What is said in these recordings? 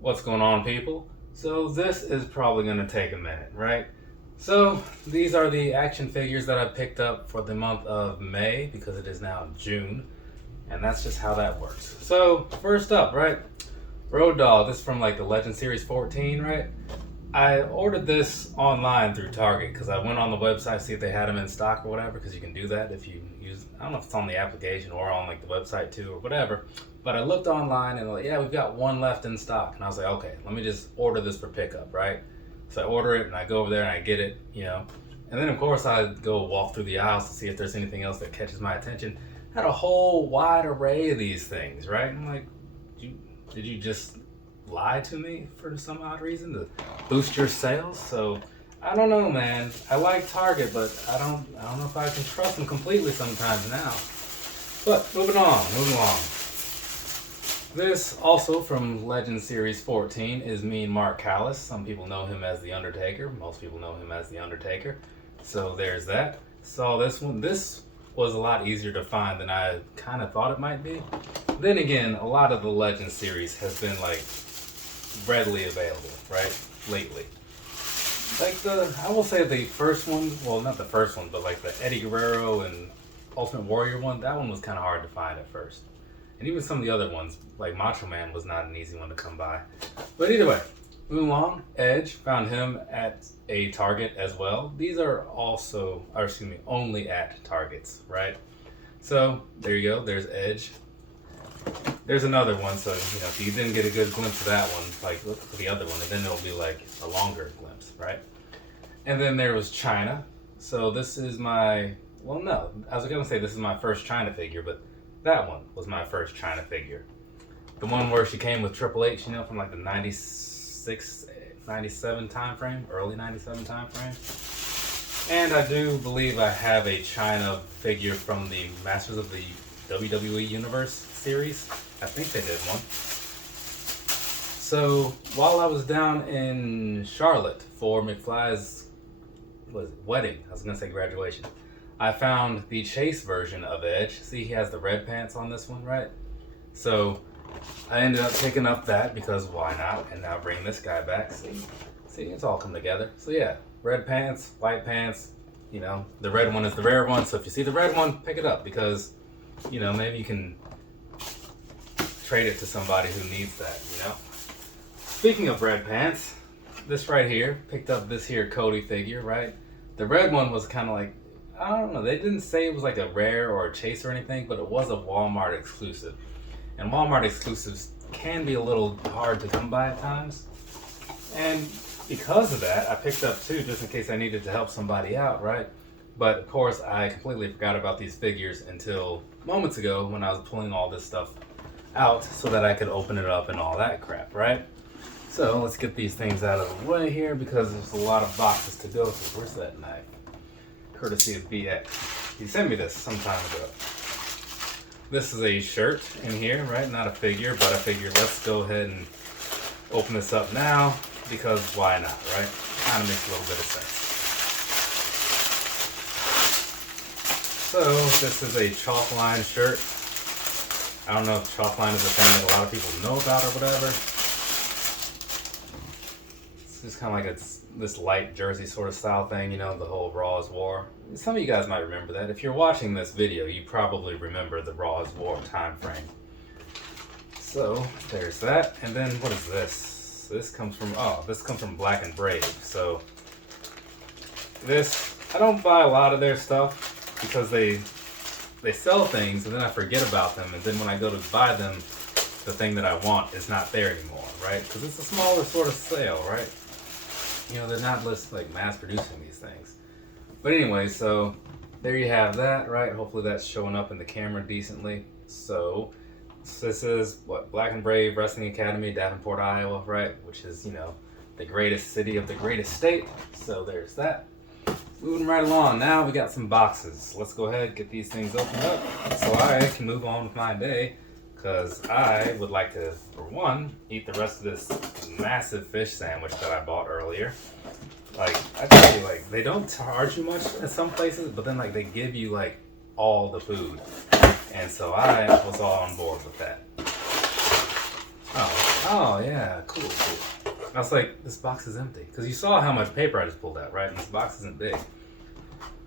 What's going on, people? So this is probably going to take a minute, right? So these are the action figures that I picked up for the month of May because it is now June, and that's just how that works. So first up, right? Road Dogg. This is from like the Legend Series 14, right? I ordered this online through Target because I went on the website to see if they had them in stock or whatever, because you can do that if you use, I don't know if it's on the application or on like the website too or whatever. But I looked online and like, yeah, we've got one left in stock. And I was like, okay, let me just order this for pickup, right? So I order it and I go over there and I get it, And then of course I go walk through the aisles to see if there's anything else that catches my attention. Had a whole wide array of these things, right? I'm like, did you just lie to me for some odd reason to boost your sales? So I don't know, man. I like Target, but I don't know if I can trust them completely sometimes now. But moving along. This also from Legend Series 14 is Mean Mark Callis. Some people know him as The Undertaker. Most people know him as The Undertaker. So there's that. Saw this one. This was a lot easier to find than I kind of thought it might be. Then again, a lot of the Legend series has been like readily available, right? Lately. Like I will say the first one, well, not the first one, but like the Eddie Guerrero and Ultimate Warrior one, that one was kind of hard to find at first. And even some of the other ones, like Macho Man, was not an easy one to come by. But either way, moving along, Edge, found him at a Target as well. These are only at Targets, right? So there you go, there's Edge. There's another one, so if you didn't get a good glimpse of that one, like look for the other one, and then it'll be like a longer glimpse, right? And then there was China. So this is I was gonna say this is my first China figure, but that one was my first China figure. The one where she came with Triple H, from like the 96, 97 time frame, early 97 time frame. And I do believe I have a China figure from the Masters of the WWE Universe series. I think they did one. So while I was down in Charlotte for McFly's wedding, I was gonna say graduation, I found the Chase version of Edge. See, he has the red pants on this one, right? So I ended up picking up that because why not? And now bring this guy back. See, it's all come together. So yeah, red pants, white pants. The red one is the rare one. So if you see the red one, pick it up because, maybe you can trade it to somebody who needs that. Speaking of red pants, this right here, picked up this here Cody figure, right? The red one was kind of like, I don't know, they didn't say it was like a rare or a chase or anything, but it was a Walmart exclusive. And Walmart exclusives can be a little hard to come by at times. And because of that, I picked up two just in case I needed to help somebody out, right? But of course, I completely forgot about these figures until moments ago when I was pulling all this stuff out so that I could open it up and all that crap, right? So let's get these things out of the way here because there's a lot of boxes to go through. Where's that knife? Courtesy of BX. He sent me this some time ago. This is a shirt in here, right? Not a figure, but I figured let's go ahead and open this up now because why not, right? Kind of makes a little bit of sense. So this is a chalk line shirt. I don't know if chalk line is a thing that a lot of people know about or whatever. It's just kind of like this light jersey sort of style thing, the whole Raw is War. Some of you guys might remember that. If you're watching this video, you probably remember the Raw is War time frame. So there's that. And then what is this? This comes from Black and Brave. So this, I don't buy a lot of their stuff because they sell things and then I forget about them, and then when I go to buy them, the thing that I want is not there anymore, right? Because it's a smaller sort of sale, right? They're not like mass producing these things. But anyway, so there you have that, right? Hopefully that's showing up in the camera decently. So this is Black and Brave Wrestling Academy, Davenport, Iowa, right? Which is, the greatest city of the greatest state. So there's that. Moving right along, now we got some boxes. Let's go ahead, get these things opened up so I can move on with my day. Because I would like to, for one, eat the rest of this massive fish sandwich that I bought earlier. Like, I tell you, they don't charge you much at some places, but then, they give you, all the food. And so I was all on board with that. Oh, Oh yeah, cool. I was like, this box is empty. Because you saw how much paper I just pulled out, right? And this box isn't big.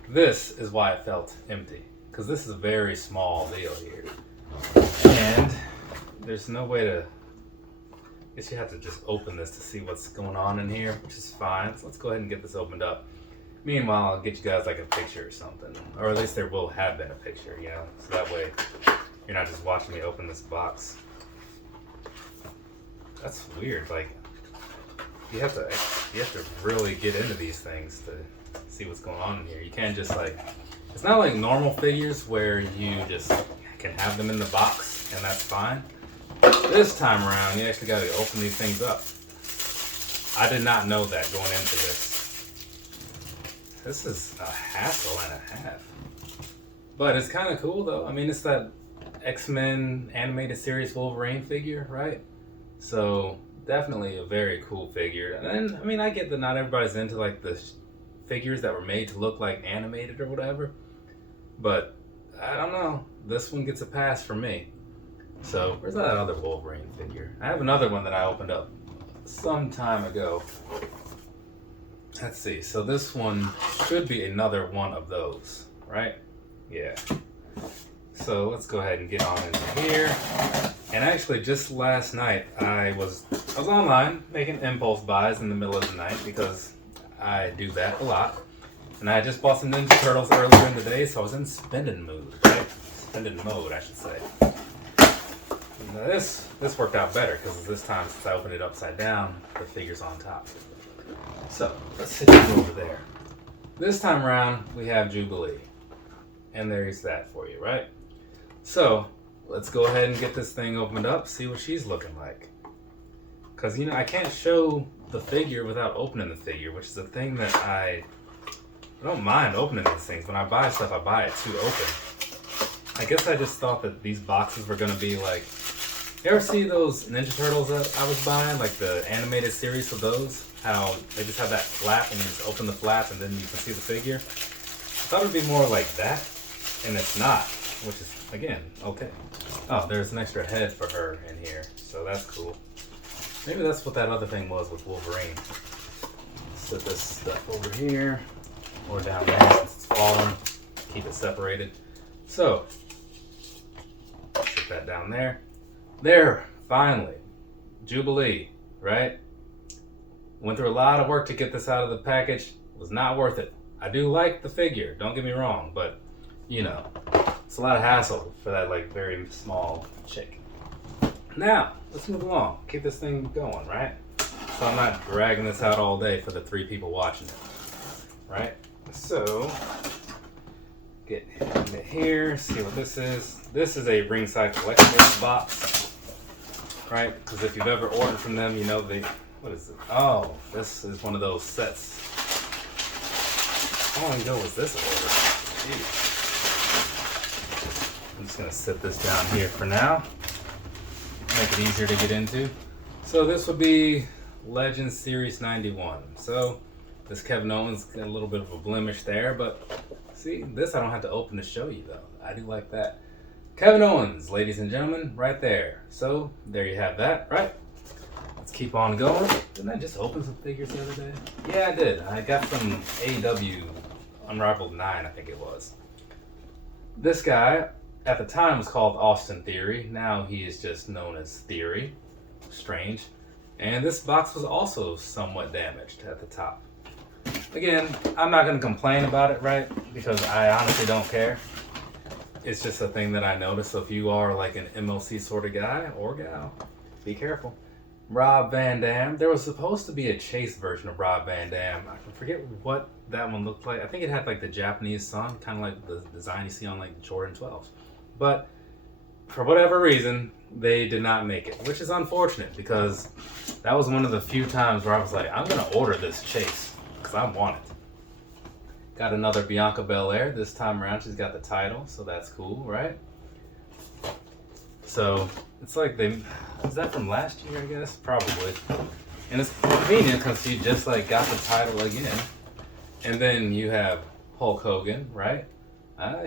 This is why it felt empty. Because this is a very small deal here. And there's no way to... I guess you have to just open this to see what's going on in here, which is fine. So let's go ahead and get this opened up. Meanwhile, I'll get you guys like a picture or something. Or at least there will have been a picture, you know? So that way you're not just watching me open this box. That's weird, like... You have to really get into these things to see what's going on in here. You can't just like, it's not like normal figures where you just can have them in the box and that's fine. This time around, you actually got to open these things up. I did not know that going into this. This is a hassle and a half. But it's kind of cool though. I mean, it's that X-Men animated series Wolverine figure, right? So definitely a very cool figure. And I mean, I get that not everybody's into like the figures that were made to look like animated or whatever, but I don't know, this one gets a pass for me. So where's that other Wolverine figure? I have another one that I opened up some time ago. Let's see, so this one should be another one of those, right? Yeah. So let's go ahead and get on into here. And actually, just last night, I was online making impulse buys in the middle of the night because I do that a lot. And I just bought some Ninja Turtles earlier in the day, so I was in spending mood, right? Spending mode, I should say. Now this worked out better because this time, since I opened it upside down, the figure's on top. So let's sit over there. This time around, we have Jubilee. And there's that for you, right? So let's go ahead and get this thing opened up, see what she's looking like. Because, you know, I can't show the figure without opening the figure, which is a thing that I don't mind opening these things. When I buy stuff, I buy it to open. I guess I just thought that these boxes were going to be like... You ever see those Ninja Turtles that I was buying? Like the animated series of those? How they just have that flap and you just open the flap and then you can see the figure? I thought it would be more like that, and it's not, which is, again, okay. Oh, there's an extra head for her in here, so that's cool. Maybe that's what that other thing was with Wolverine. Set this stuff over here, or down there since it's fallen. Keep it separated. So, put that down there. There, finally, Jubilee, right? Went through a lot of work to get this out of the package. It was not worth it. I do like the figure, don't get me wrong, but, you know, it's a lot of hassle for that, like, very small chick. Now, let's move along. Keep this thing going, right? So I'm not dragging this out all day for the 3 people watching it, right? So, get into here, see what this is. This is a Ringside Collectibles box, right? Because if you've ever ordered from them, you know they... What is it? Oh, this is one of those sets. How long ago was this order? Jeez. I'm just going to set this down here for now. Make it easier to get into. So this would be Legends Series 91. So this Kevin Owens got a little bit of a blemish there, but see, this I don't have to open to show you though. I do like that. Kevin Owens, ladies and gentlemen, right there. So there you have that, right? Let's keep on going. Didn't I just open some figures the other day? Yeah, I did. I got some AEW Unrivaled 9, I think it was. This guy, at the time, was called Austin Theory. Now he is just known as Theory. Strange. And this box was also somewhat damaged at the top. Again, I'm not going to complain about it, right? Because I honestly don't care. It's just a thing that I noticed. So if you are like an MLC sort of guy or gal, be careful. Rob Van Dam. There was supposed to be a Chase version of Rob Van Dam. I forget what that one looked like. I think it had like the Japanese sun, kind of like the design you see on like the Jordan 12s. But for whatever reason, they did not make it, which is unfortunate because that was one of the few times where I was like, I'm going to order this Chase because I want it. Got another BIANCA BELAIR. This time around, she's got the title, so that's cool, right? So it's like is that from last year, I guess? Probably. And it's convenient because she just like got the title again. And then you have Hulk Hogan, right?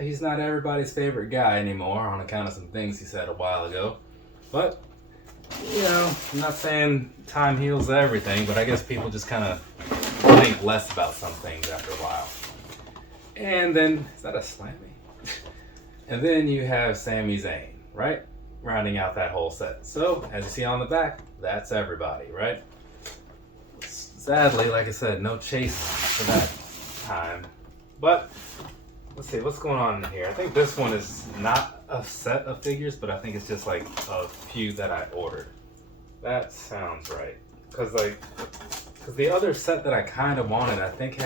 He's not everybody's favorite guy anymore on account of some things he said a while ago. But you know, I'm not saying time heals everything, but I guess people just kind of think less about some things after a while. And then, is that a slammy? And then you have Sami Zayn, right? Rounding out that whole set. So, as you see on the back, that's everybody, right? Sadly, like I said, no chase for that time. But, let's see, what's going on in here? I think this one is not a set of figures, but I think it's just like a few that I ordered. That sounds right. Because the other set that I kind of wanted, I think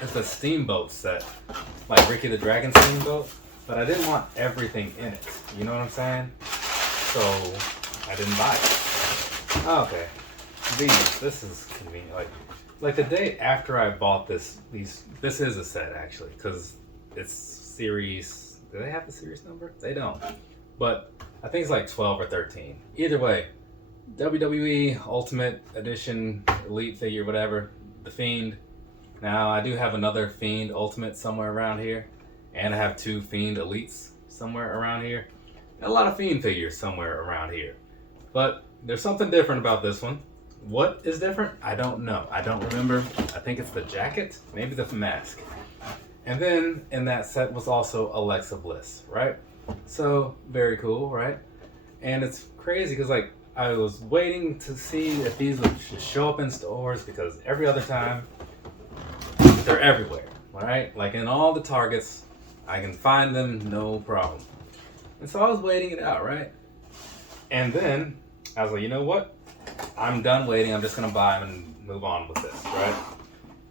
it's a steamboat set. Like Ricky the Dragon Steamboat. But I didn't want everything in it. You know what I'm saying? So, I didn't buy it. Okay. This is convenient. Like the day after I bought this is a set actually, because it's series. Do they have the series number? They don't. But I think it's like 12 or 13. Either way, WWE Ultimate Edition Elite figure, whatever. The Fiend. Now I do have another Fiend Ultimate somewhere around here, and I have 2 Fiend Elites somewhere around here, and a lot of Fiend figures somewhere around here. But there's something different about this one. What is different? I don't know. I don't remember. I think it's the jacket, maybe the mask. And then in that set was also Alexa Bliss, right? So very cool, right? And it's crazy because like I was waiting to see if these would show up in stores, because every other time they're everywhere, right? Like in all the Targets, I can find them no problem. And so I was waiting it out, right? And then I was like, you know what? I'm done waiting. I'm just going to buy them and move on with this, right?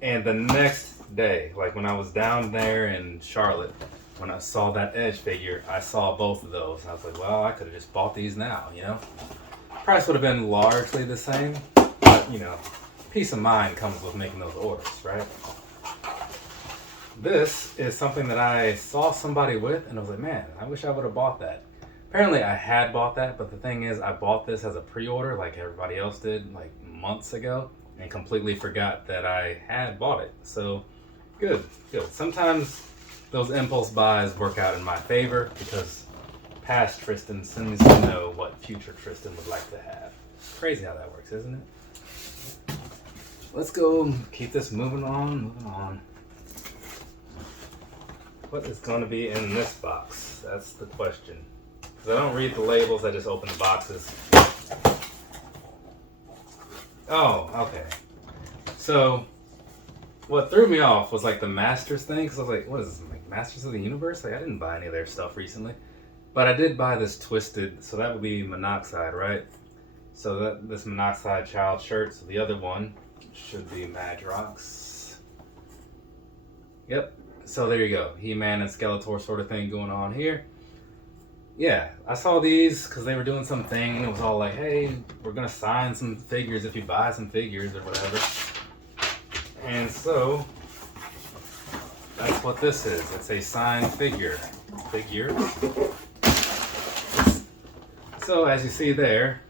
And the next day, like when I was down there in Charlotte, when I saw that Edge figure, I saw both of those. And I was like, well, I could have just bought these now, you know? Price would have been largely the same, but, you know, peace of mind comes with making those orders, right? This is something that I saw somebody with, and I was like, man, I wish I would have bought that. Apparently I had bought that, but the thing is, I bought this as a pre-order like everybody else did like months ago, and completely forgot that I had bought it. So, good. Sometimes those impulse buys work out in my favor, because past Tristan seems to know what future Tristan would like to have. Crazy how that works, isn't it? Let's go keep this moving on. What is going to be in this box? That's the question. Because I don't read the labels, I just open the boxes. Oh, okay. So, what threw me off was like the Masters thing, because I was like, what is this, like Masters of the Universe? Like, I didn't buy any of their stuff recently. But I did buy this Twisted, so that would be Monoxide, right? So this Monoxide child shirt, so the other one should be Madrox. Yep. So there you go. He-Man and Skeletor sort of thing going on here. Yeah, I saw these because they were doing something, and it was all like, hey, we're going to sign some figures if you buy some figures or whatever. And so, that's what this is. It's a signed figure. So, as you see there,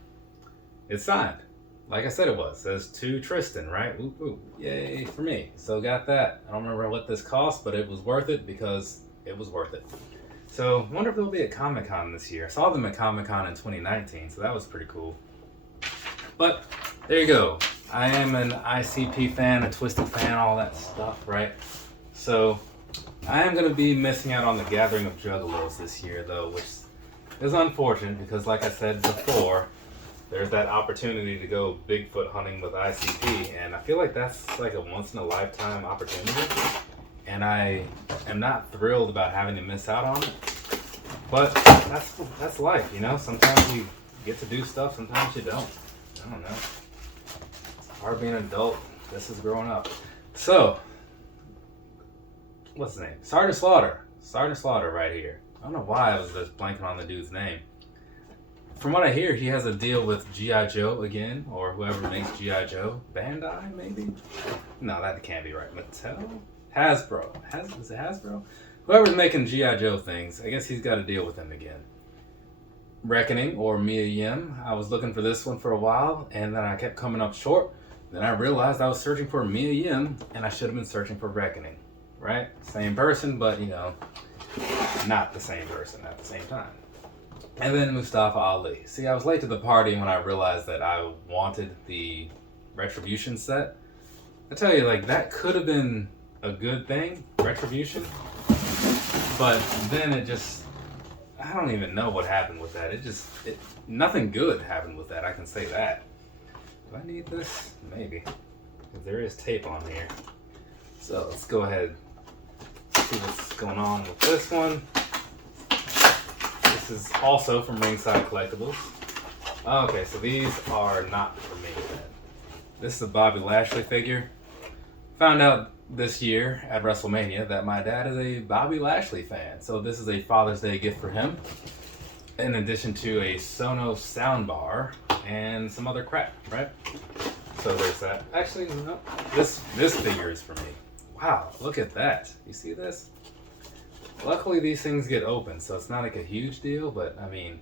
it's signed. Like I said it was. It says to Tristan, right? Whoop, whoop. Yay for me. So got that. I don't remember what this cost, but it was worth it because it was worth it. So wonder if there'll be a Comic-Con this year. I saw them at Comic-Con in 2019, so that was pretty cool. But there you go. I am an ICP fan, a Twisted fan, all that stuff, right? So I am going to be missing out on the Gathering of Juggalos this year, though, which is unfortunate because, like I said before, there's that opportunity to go Bigfoot hunting with ICP, and I feel like that's like a once-in-a-lifetime opportunity, and I am not thrilled about having to miss out on it, but that's life, you know? Sometimes you get to do stuff, sometimes you don't. I don't know. It's hard being an adult. This is growing up. So, what's his name? Sergeant Slaughter. Sergeant Slaughter right here. I don't know why I was just blanking on the dude's name. From what I hear, he has a deal with G.I. Joe again, or whoever makes G.I. Joe. Bandai, maybe? No, that can't be right. Mattel? Hasbro. Is it Hasbro? Whoever's making G.I. Joe things, I guess he's got a deal with them again. Reckoning, or Mia Yim. I was looking for this one for a while, and then I kept coming up short. Then I realized I was searching for Mia Yim, and I should have been searching for Reckoning. Right? Same person, but, you know, not the same person at the same time. And then Mustafa Ali. See, I was late to the party when I realized that I wanted the Retribution set. I tell you, like, that could have been a good thing, Retribution. But then it just, I don't even know what happened with that. Nothing good happened with that, I can say that. Do I need this? Maybe. Because there is tape on here. So let's go ahead and see what's going on with this one. This is also from Ringside Collectibles. Okay, so these are not for me then. This is a Bobby Lashley figure. Found out this year at WrestleMania that my dad is a Bobby Lashley fan. So this is a Father's Day gift for him. In addition to a Sonos soundbar and some other crap, right? So there's that. Actually, no. This figure is for me. Wow, look at that. You see this? Luckily, these things get open, so it's not like a huge deal. But I mean,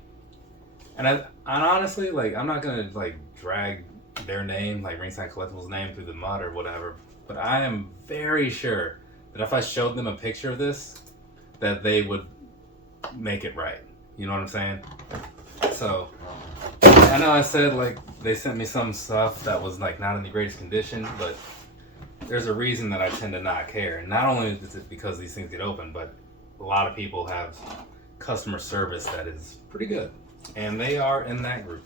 and honestly, like, I'm not gonna like drag their name, like Ringside Collectibles' name, through the mud or whatever. But I am very sure that if I showed them a picture of this, that they would make it right. You know what I'm saying? So I know I said like they sent me some stuff that was like not in the greatest condition, but there's a reason that I tend to not care. And not only is it because these things get open, but a lot of people have customer service that is pretty good. And they are in that group.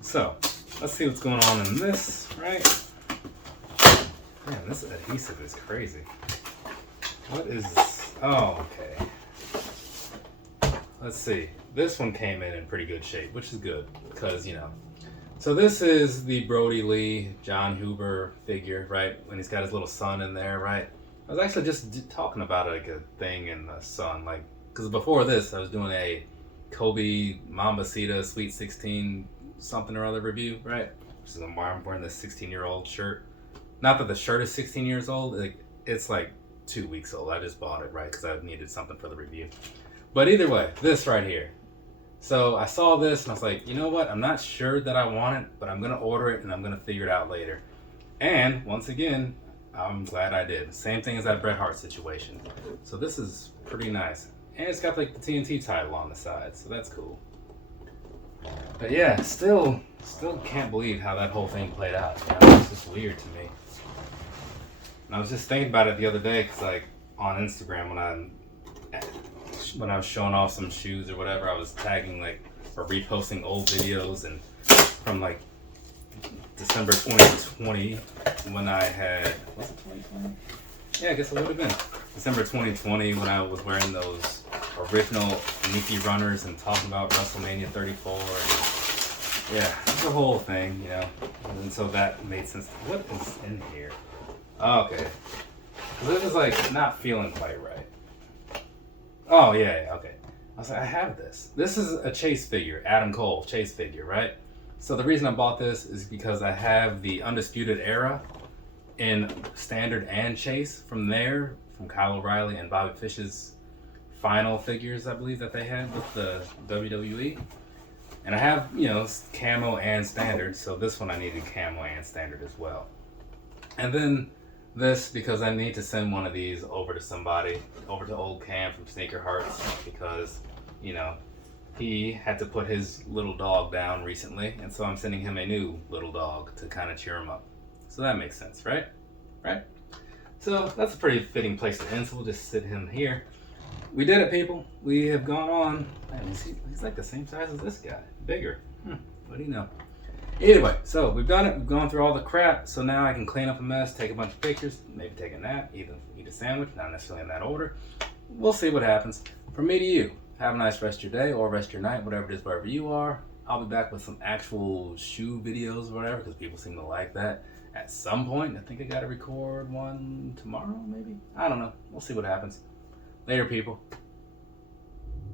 So let's see what's going on in this, right? Man, this adhesive is crazy. What is this? Oh, okay. Let's see. This one came in pretty good shape, which is good because, you know. So this is the Brody Lee, John Huber figure, right? When he's got his little son in there, right? I was actually just talking about like a thing in the sun, like, because before this I was doing a Kobe Mambacita Sweet 16 something or other review, right? Which is why I'm wearing this 16-year-old shirt. Not that the shirt is 16 years old, it's like 2 weeks old. I just bought it, right? Because I needed something for the review. But either way, this right here. So I saw this and I was like, you know what? I'm not sure that I want it, but I'm going to order it and I'm going to figure it out later. And once again, I'm glad I did. Same thing as that Bret Hart situation. So this is pretty nice. And it's got like the TNT title on the side, so that's cool. But yeah, still can't believe how that whole thing played out. Yeah, it's just weird to me. And I was just thinking about it the other day because like on Instagram when I was showing off some shoes or whatever, I was tagging like or reposting old videos and from like December 2020 when I had, was it 2020? Yeah, I guess it would have been December 2020 when I was wearing those original Nike runners and talking about WrestleMania 34. And yeah, it's the whole thing, you know. And so that made sense. What is in here? Oh, okay. This is like not feeling quite right. Oh, yeah, okay. I was like, I have this. This is a Chase figure, Adam Cole Chase figure, right? So the reason I bought this is because I have the Undisputed Era in standard and Chase from Kyle O'Reilly and Bobby Fish's final figures, I believe, that they had with the WWE. And I have, you know, camo and standard, so this one I needed camo and standard as well. And then this because I need to send one of these over to somebody, over to old Cam from Sneaker Hearts, because, you know, he had to put his little dog down recently, and so I'm sending him a new little dog to kind of cheer him up. So that makes sense, right? Right? So that's a pretty fitting place to end, so we'll just sit him here. We did it, people. We have gone on. Man, he's like the same size as this guy. Bigger. What do you know? Either way, so we've done it. We've gone through all the crap, so now I can clean up a mess, take a bunch of pictures, maybe take a nap, eat a sandwich, not necessarily in that order. We'll see what happens. From me to you, have a nice rest of your day or rest of your night, whatever it is, wherever you are. I'll be back with some actual shoe videos or whatever, because people seem to like that at some point. I think I got to record one tomorrow, maybe? I don't know. We'll see what happens. Later, people.